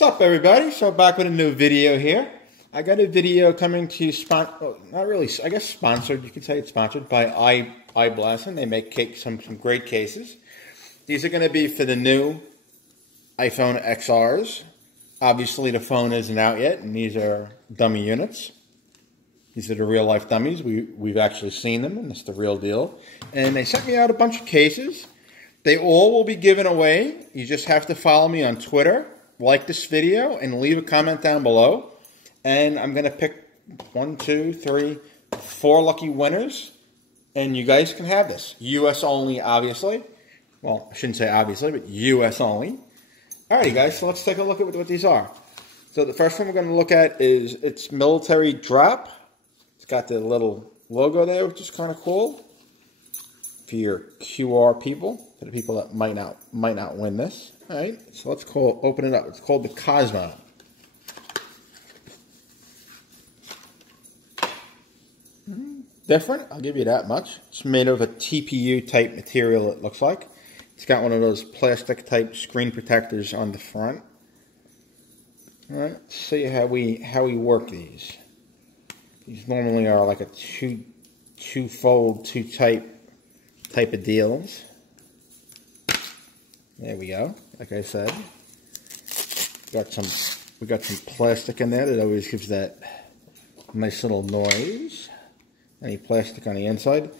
What's up, everybody? So back with a new video here. I got a video coming to you, not really, I guess sponsored. You could say it's sponsored by i-Blason. They make some great cases. These are going to be for the new iPhone XRs. Obviously, the phone isn't out yet, and these are dummy units. These are the real life dummies. We've actually seen them, and it's the real deal. And they sent me out a bunch of cases. They all will be given away. You just have to follow me on Twitter, like this video, and leave a comment down below. And I'm going to pick 1, 2, 3, 4 lucky winners. And you guys can have this. US only, obviously. Well, I shouldn't say obviously, but US only. Alrighty, guys, so let's take a look at what these are. So the first one we're going to look at is its military drop. It's got the little logo there, which is kind of cool. For your QR people, for the people that might not win this. All right, so let's open it up. It's called the Cosmo. Different, I'll give you that much. It's made of a TPU type material, it looks like. It's got one of those plastic type screen protectors on the front. All right, let's see how we work these. These normally are like a two-fold, type of deals. There we go. Like I said, we got some plastic in there that always gives that nice little noise. Any plastic on the inside.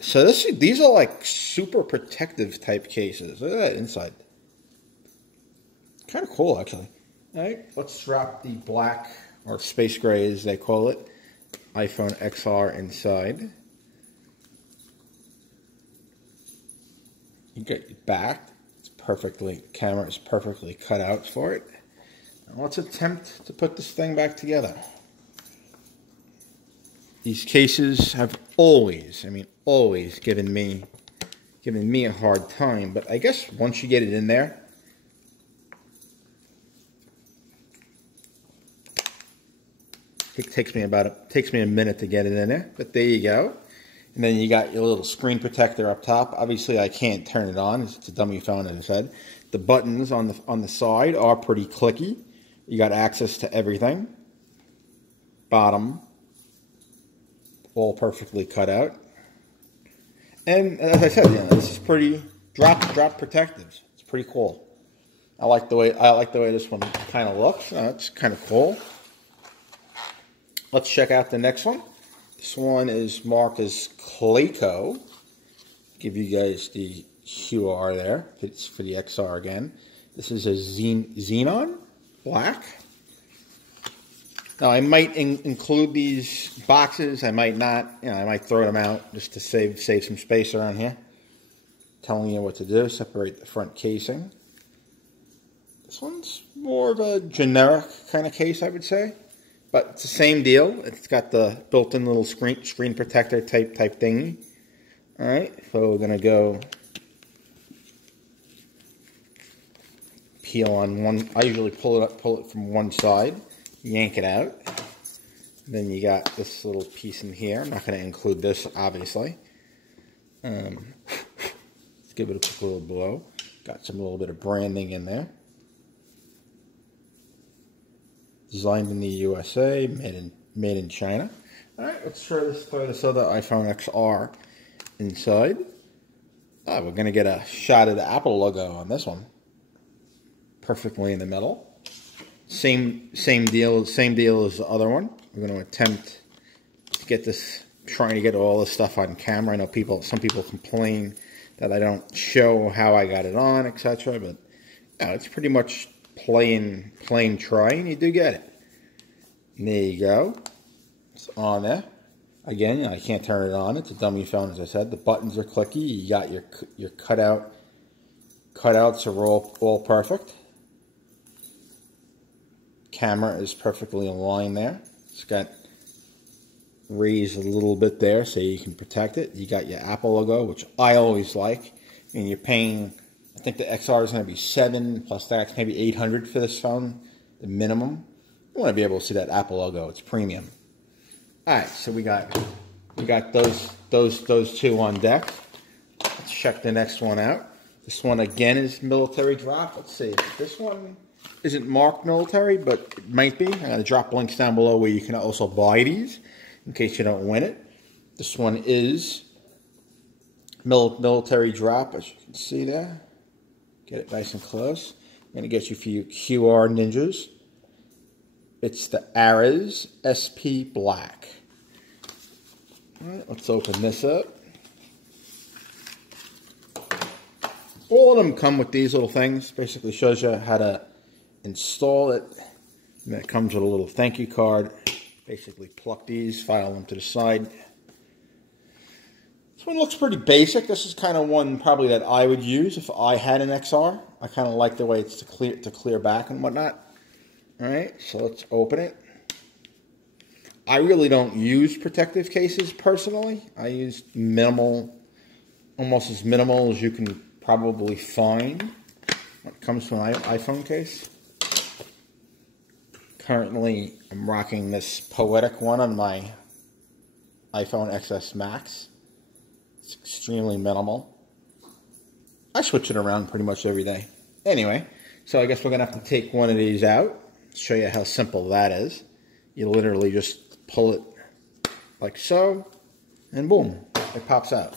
So these are like super protective type cases. Look at that inside. Kind of cool, actually. All right, let's drop the black or space gray, as they call it, iPhone XR inside. You get your back. Camera is perfectly cut out for it. Now let's attempt to put this thing back together. These cases have always given me a hard time, but I guess once you get it in there, it takes me a minute to get it in there, but there you go. And then you got your little screen protector up top. Obviously, I can't turn it on. It's a dummy phone, as I said. The buttons on the side are pretty clicky. You got access to everything. Bottom, all perfectly cut out. And as I said, this is pretty drop protective. It's pretty cool. I like the way this one kind of looks. It's kind of cool. Let's check out the next one. This one is marked as Clayco. Give you guys the QR there. It's for the XR again. This is a xenon black. Now I might include these boxes. I might not. I might throw them out just to save some space around here. Telling you what to do. Separate the front casing. This one's more of a generic kind of case, I would say. But it's the same deal. It's got the built-in little screen protector type thingy. All right, so we're gonna go peel on one. I usually pull it from one side, yank it out. Then you got this little piece in here. I'm not gonna include this, obviously. Let's give it a quick little blow. Got a little bit of branding in there. Designed in the USA, made in China. All right, let's throw this other iPhone XR inside. We're gonna get a shot of the Apple logo on this one. Perfectly in the middle. Same deal as the other one. We're going to attempt to get this, trying to get all this stuff on camera. I know some people complain that I don't show how I got it on, etc. But it's pretty much plain trying. You do get it. And there you go. It's on there. Again, I can't turn it on. It's a dummy phone, as I said. The buttons are clicky. You got your cutouts are all perfect. Camera is perfectly in line there. It's got raised a little bit there so you can protect it. You got your Apple logo, which I always like. And you're paying, I think the XR is going to be $7 plus tax, maybe $800 for this phone, the minimum. You want to be able to see that Apple logo. It's premium. All right, so we got those two on deck. Let's check the next one out. This one again is military drop. Let's see. This one isn't marked military, but it might be. I'm going to drop links down below where you can also buy these in case you don't win it. This one is military drop, as you can see there. Get it nice and close. I'm going to get you for you QR ninjas. It's the Ares SP Black. All right, let's open this up. All of them come with these little things. Basically shows you how to install it. And then it comes with a little thank you card. Basically pluck these, file them to the side. This one looks pretty basic. This is kind of one probably that I would use if I had an XR. I kind of like the way it's to clear back and whatnot. All right, so let's open it. I really don't use protective cases personally. I use minimal, almost as minimal as you can probably find when it comes to an iPhone case. Currently, I'm rocking this Poetic one on my iPhone XS Max. It's extremely minimal. I switch it around pretty much every day. Anyway, so I guess we're going to have to take one of these out. Show you how simple that is. You literally just pull it like so, and boom, it pops out.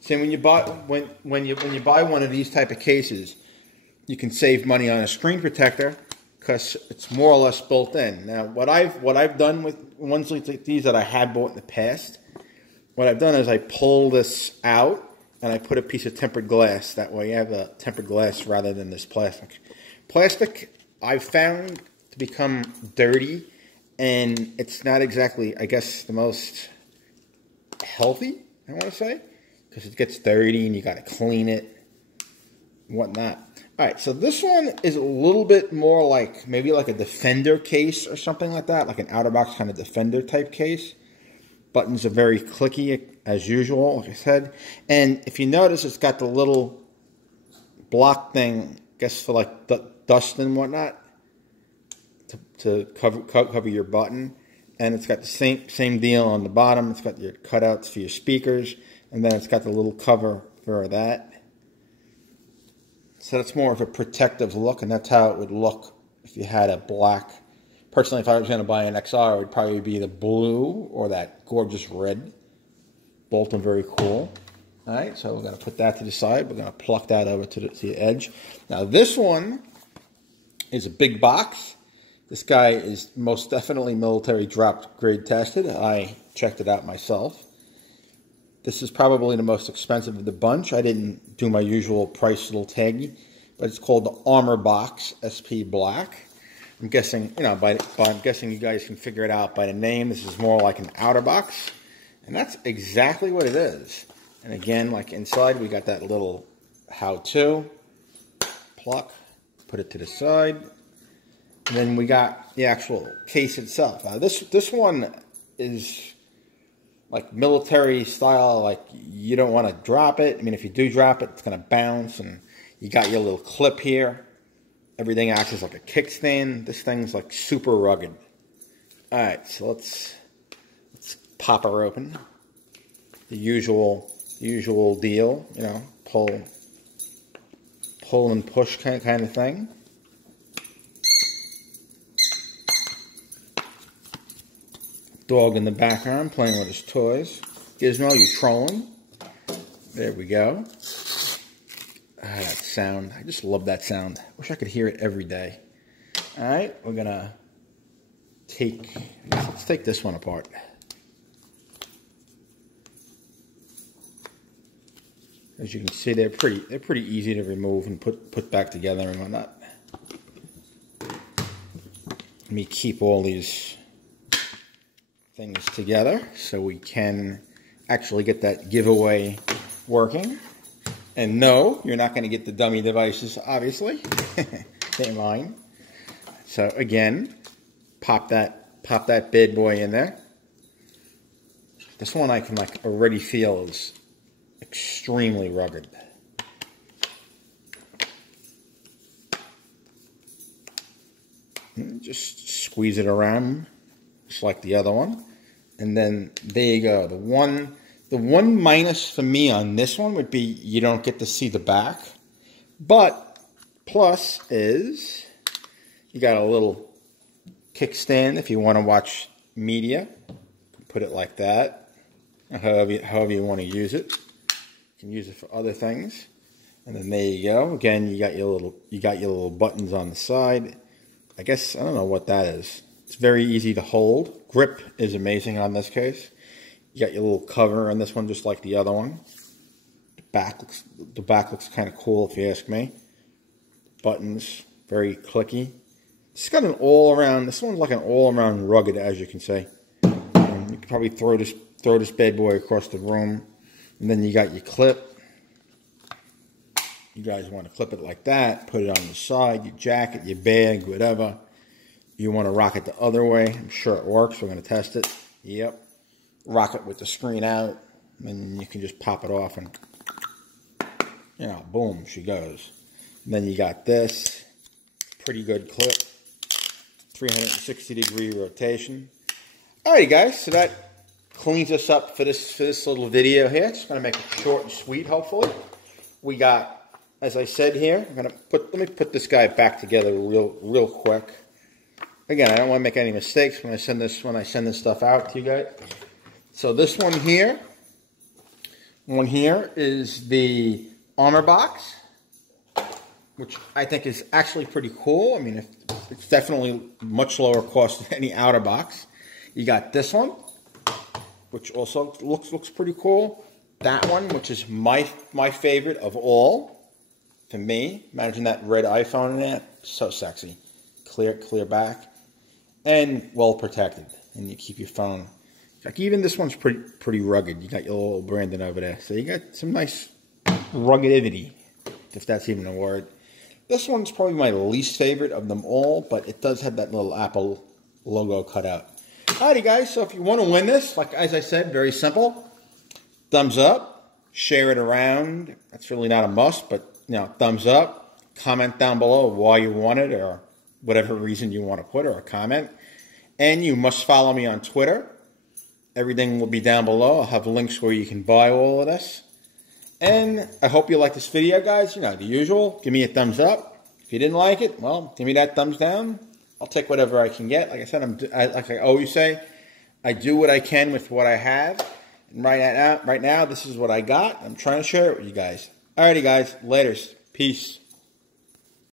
See, when you buy when you buy one of these type of cases, you can save money on a screen protector because it's more or less built in. Now, what I've done with ones like these that I had bought in the past, what I've done is I pull this out and I put a piece of tempered glass. That way, you have a tempered glass rather than this plastic. Plastic, I've found to become dirty, and it's not exactly, I guess, the most healthy, I want to say, because it gets dirty and you got to clean it and whatnot. All right, so this one is a little bit more like maybe like a Defender case or something like that, like an out-of-box kind of Defender type case. Buttons are very clicky as usual, like I said. And if you notice, it's got the little block thing, I guess for like dust and whatnot, to cover your button. And it's got the same deal on the bottom. It's got your cutouts for your speakers, and then it's got the little cover for that. So that's more of a protective look, and that's how it would look if you had a black. Personally, if I was going to buy an XR, it would probably be the blue or that gorgeous red. Both are very cool. All right, so we're going to put that to the side. We're going to pluck that over to the edge. Now, this one is a big box. This guy is most definitely military drop grade tested. I checked it out myself. This is probably the most expensive of the bunch. I didn't do my usual price little taggy, but it's called the Armor Box SP Black. I'm guessing, I'm guessing you guys can figure it out by the name. This is more like an outer box, and that's exactly what it is. And again, like inside, we got that little how-to pluck, put it to the side. And then we got the actual case itself. Now this one is like military style, like you don't want to drop it. I mean, if you do drop it, it's going to bounce, and you got your little clip here. Everything acts as like a kickstand. This thing's like super rugged. All right, so let's pop her open. The usual deal, pull and push kind of thing. Dog in the background playing with his toys. Gizmo, you trolling? There we go. That sound. I just love that sound. Wish I could hear it every day. Alright, we're gonna let's take this one apart. As you can see, they're pretty easy to remove and put back together and whatnot. Let me keep all these things together so we can actually get that giveaway working. And no, you're not going to get the dummy devices, obviously. They're mine. So again, pop that bad boy in there. This one I can already feel is extremely rugged. And just squeeze it around, just like the other one. And then there you go. The one minus for me on this one would be you don't get to see the back. But plus is You got a little kickstand if you want to watch media. Put it like that. However you want to use it. You can use it for other things. And then there you go. Again, you got your little buttons on the side. I guess I don't know what that is. It's very easy to hold. Grip is amazing on this case. You got your little cover on this one, just like the other one. The back looks kind of cool, if you ask me. Buttons, very clicky. It's got an all-around. This one's like an all-around rugged, as you can see. You could probably throw this bad boy across the room, and then you got your clip. You guys want to clip it like that, put it on the side, your jacket, your bag, whatever. You want to rock it the other way. I'm sure it works. We're going to test it. Yep. Rock it with the screen out, and you can just pop it off, and you know, boom, she goes. And then you got this pretty good clip, 360-degree rotation. Alrighty, guys. So that cleans us up for this little video here. Just going to make it short and sweet. Hopefully, we got. As I said here, let me put this guy back together real quick. Again, I don't want to make any mistakes when I send this stuff out to you guys. So this one here is the armor box, which I think is actually pretty cool. I mean, it's definitely much lower cost than any outer box. You got this one, which also looks pretty cool. That one, which is my favorite of all. To me, imagine that red iPhone in it. So sexy. Clear back. And well protected. And you keep your phone. Like even this one's pretty rugged. You got your little Brandon over there. So you got some nice ruggedity, if that's even a word. This one's probably my least favorite of them all, but it does have that little Apple logo cut out. Alrighty guys, so if you want to win this, like as I said, very simple. Thumbs up. Share it around. That's really not a must, but you know, thumbs up, comment down below why you want it or whatever reason you want to put or a comment. And you must follow me on Twitter. Everything will be down below. I'll have links where you can buy all of this. And I hope you like this video, guys. You know, the usual. Give me a thumbs up. If you didn't like it, well, give me that thumbs down. I'll take whatever I can get. Like I said, like I always say, I do what I can with what I have. And right now, this is what I got. I'm trying to share it with you guys. Alrighty, guys. Laters. Peace.